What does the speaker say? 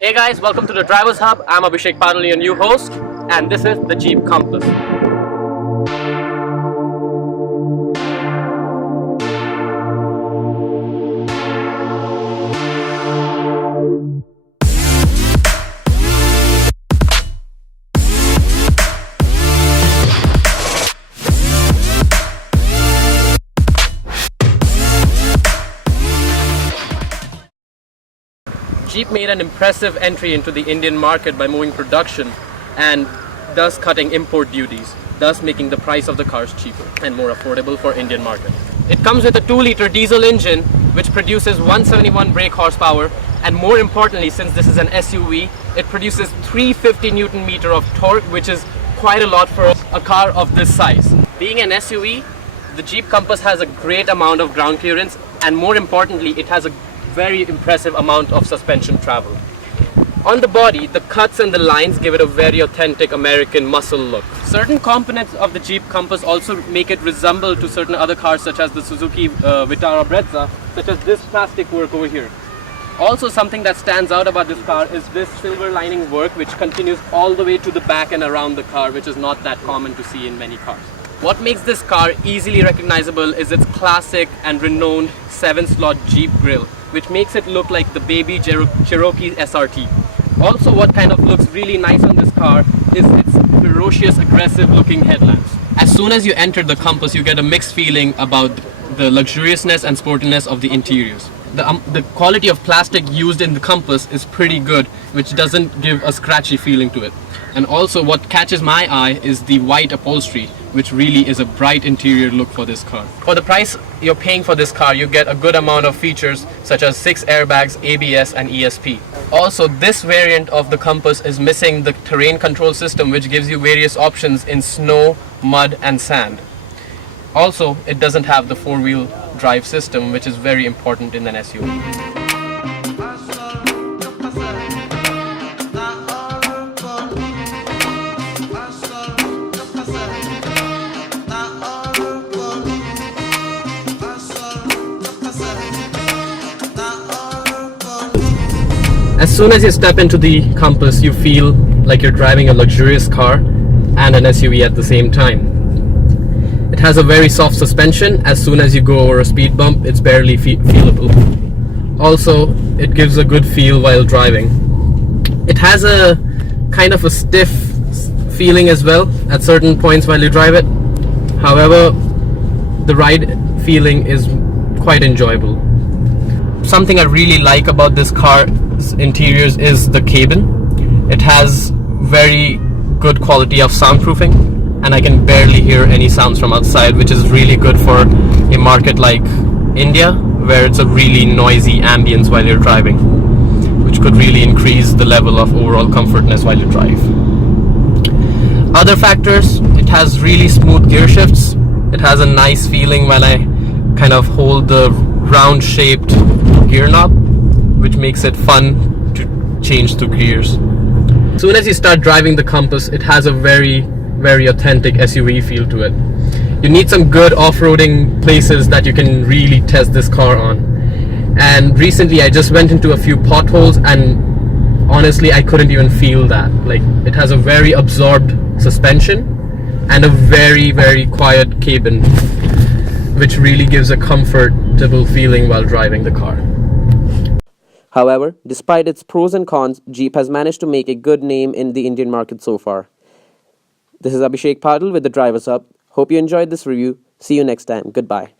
Hey guys, welcome to the Drivers Hub. I'm Abhishek Padal, your new host, and this is the Jeep Compass. Jeep made an impressive entry into the Indian market by moving production and thus cutting import duties, thus making the price of the cars cheaper and more affordable for Indian market. It comes with a 2-liter diesel engine which produces 171 brake horsepower, and more importantly, since this is an SUV, it produces 350 Newton meter of torque, which is quite a lot for a car of this size. Being an SUV, the Jeep Compass has a great amount of ground clearance, and more importantly, it has a very impressive amount of suspension travel. On the body, the cuts and the lines give it a very authentic American muscle look. Certain components of the Jeep Compass also make it resemble to certain other cars such as the Suzuki Vitara Brezza, such as this plastic work over here. Also, something that stands out about this car is this silver lining work, which continues all the way to the back and around the car, which is not that common to see in many cars. What makes this car easily recognizable is its classic and renowned 7-slot Jeep grille, which makes it look like the baby Cherokee SRT. Also, what kind of looks really nice on this car is its ferocious, aggressive looking headlamps. As soon as you enter the Compass, you get a mixed feeling about the luxuriousness and sportiness of the interiors. The quality of plastic used in the Compass is pretty good, which doesn't give a scratchy feeling to it. And also, what catches my eye is the white upholstery, which really is a bright interior look for this car. For the price you're paying for this car, you get a good amount of features such as 6 airbags, ABS and ESP. Also, this variant of the Compass is missing the terrain control system, which gives you various options in snow, mud and sand. Also, it doesn't have the 4-wheel drive system, which is very important in an SUV. As soon as you step into the Compass, you feel like you're driving a luxurious car and an SUV at the same time. It has a very soft suspension. As soon as you go over a speed bump, it's barely feelable. Also, it gives a good feel while driving. It has a kind of a stiff feeling as well at certain points while you drive it. However, the ride feeling is quite enjoyable. Something I really like about this car's interiors is the cabin. It has very good quality of soundproofing, and I can barely hear any sounds from outside, which is really good for a market like India, where it's a really noisy ambience while you're driving, which could really increase the level of overall comfortness while you drive. Other factors, it has really smooth gear shifts. It has a nice feeling while I kind of hold the round shaped gear knob, which makes it fun to change the gears. As soon as you start driving the Compass, it has a very authentic SUV feel to it. You need some good off-roading places that you can really test this car on. And recently I just went into a few potholes, and honestly I couldn't even feel that. Like, it has a very absorbed suspension and a very quiet cabin, which really gives a comfortable feeling while driving the car. However, despite its pros and cons, Jeep has managed to make a good name in the Indian market so far. This is Abhishek Padal with the Drivers Hub. Hope you enjoyed this review. See you next time. Goodbye.